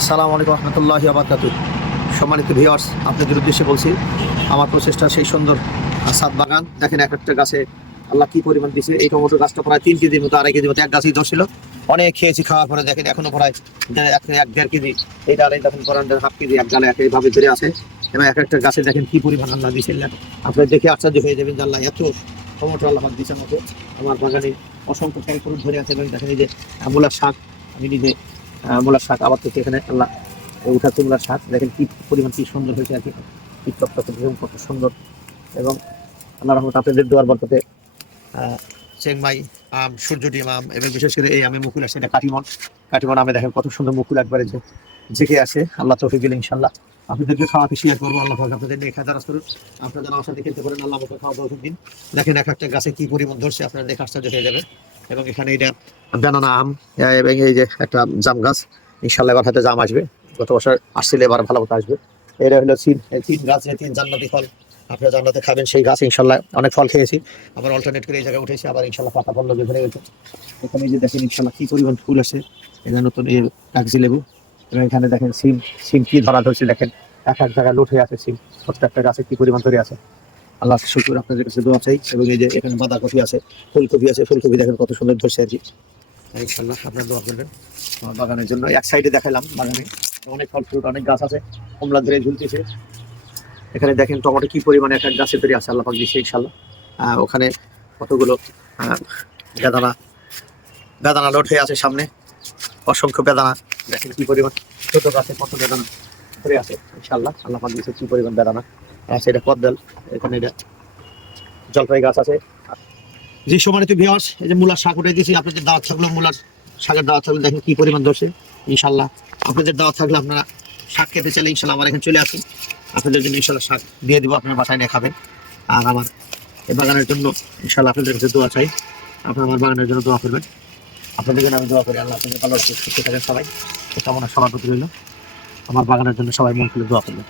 আসসালামু আলাইকুম রহমতুল্লাহি ওয়া বারাকাতুহু। সম্মানিত ভিউয়ার্স, আপনাদের উদ্দেশ্যে বলছি আমার প্রচেষ্টা সেই সুন্দর ছাদ বাগান দেখেন, এক একটা গাছে আল্লাহ কি পরিমাণ দিয়েছে। এই টমেটো গাছটা প্রায় 3 কেজির মতো, 2.5 কেজির মতো এক গাছই ধরছিল। অনেক খেয়েছি, খাওয়ার পরে দেখেন এখনো প্রায় 1-1.5 কেজি, এই ডালে দেখেন প্রায় 1.5 কেজি এক ডালে এইভাবে ধরে আছে। এবং এক একটা গাছে দেখেন কি পরিমাণ আল্লাহ দিয়েছিলেন, আপনারা দেখে আশ্চর্য হয়ে যাবেন যে আল্লাহ এত টমেটো আল্লাহ দিয়েছেন মতো। আমার বাগানে অসংখ্য ক্যারি করে ধরে আছে এবং দেখেন এই যে মূলার শাক, আমি নিজে মূলার শাক আবার থেকে এখানে আল্লাহ উঠাচ্ছে। মূলার শাক দেখেন কি পরিমাণ, কি সুন্দর হয়েছে আর কি, কি চকচকে দেখুন কত সুন্দর। এবং আল্লাহ রহমত আপনাদের দোয়ার বরকতে চেংমাই আম, সূর্য ডিম আম এবং বিশেষ করে এই আমে মুকুল আসে, এটা কাটিমন। কাটিমন আমে দেখেন কত সুন্দর মুকুল একবারে যে জেগে আসে। আল্লাহ তৌফিক দিলে ইনশাল্লাহ আপনাদেরকে খাওয়াতে শেয়ার করবো। আল্লাহ পাক আপনাদের নিয়ে খাজারাস করুন। আপনারা যারা আমার সাথে খেতে পারেন, আল্লাহ আমাকে খাওয়া তৌফিক দিন। দেখেন এক একটা গাছে কি পরিমাণ ধরছে, আপনারা দেখে আশ্চর্য হয়ে যাবেন। এবং এখানে এটা বেনানা আম এবং এই যে একটা জাম গাছ, ইনশাল্লাহ এবার হাতে জাম আসবে। গত বছর আসছিল, এবার ভালো মতো আসবে। এটা হলো তিন গাছ, 3 জান্নাতি ফল আপনারা জান্নাতে খাবেন সেই গাছ। ইনশাল্লাহ অনেক ফল খেয়েছি, আবার অল্টারনেট করে এই জায়গায় উঠেছি, আবার ইনশাল্লাহ পাতা পড়লো যে ভরে গেছে। এখানে যে দেখেন ইনশাল্লাহ কি পরিমাণ ফুল আসে। এখানে নতুন এই কাগজি লেবু, এবং এখানে দেখেন সিম। সিম কি ধরা ধরছে দেখেন, এক এক জায়গায় লুট হয়ে আছে সিম। প্রত্যেকটা গাছে কি পরিমাণ ধরে আছে। আল্লাহ শুকুর, আপনাদের কাছে দোয়া চাই। এবং এই যে এখানে বাঁধাকপি আছে, ফুলকপি আছে। ফুলকপি দেখেন কত সুন্দর ধরছে আর কি। ইনশাল্লাহ আপনার দোয়া করবেন আমার বাগানের জন্য। এক সাইডে দেখালাম বাগানে অনেক ফল ফ্রুট, অনেক গাছ আছে, কমলা ধরে ঝুলতেছে। এখানে দেখেন টমেটো কি পরিমাণে এক এক গাছে ধরে আছে, আল্লাহ পাক দিয়েছে ইনশাল্লাহ। ওখানে কতগুলো বেদানা বেদানা লোড হয়ে আছে সামনে, অসংখ্য বেদানা। দেখেন কি পরিমাণ ছোট গাছে কত বেদানা ধরে আছে ইনশাল্লাহ। আল্লাহ পাক দিয়েছে কি পরিমাণ বেদানা আছে। এটা কদবেল, এখানে এটা জলপাই গাছ আছে। যে সম্মানিত ভিউয়ার্স, এই যে মূলার শাক উঠে দিয়েছি, আপনাদের দাওয়াত থাকলো। মূলার শাকের দাওয়াত থাকলে দেখেন কি পরিমাণ ধরছে ইনশাল্লাহ। আপনাদের দাওয়াত থাকলে আপনারা শাক খেতে চাইলে ইনশাল্লাহ আমার এখানে চলে আসুন। আপনাদের জন্য ইনশাল্লাহ শাক দিয়ে দিব, আপনার বাসায় নিয়ে খাবেন। আর আমার এই বাগানের জন্য ইনশাল্লাহ আপনাদের কাছে দোয়া চাই, আপনারা আমার বাগানের জন্য দোয়া করবেন। আপনাদের জন্য আমি দোয়া করি, আল্লাহ আপনাদের ভালো রাখুন, সুস্থ থাকেন সবাই। কামনা সবার প্রতি রইল। আমার বাগানের জন্য সবাই মন খুলে দোয়া করবেন।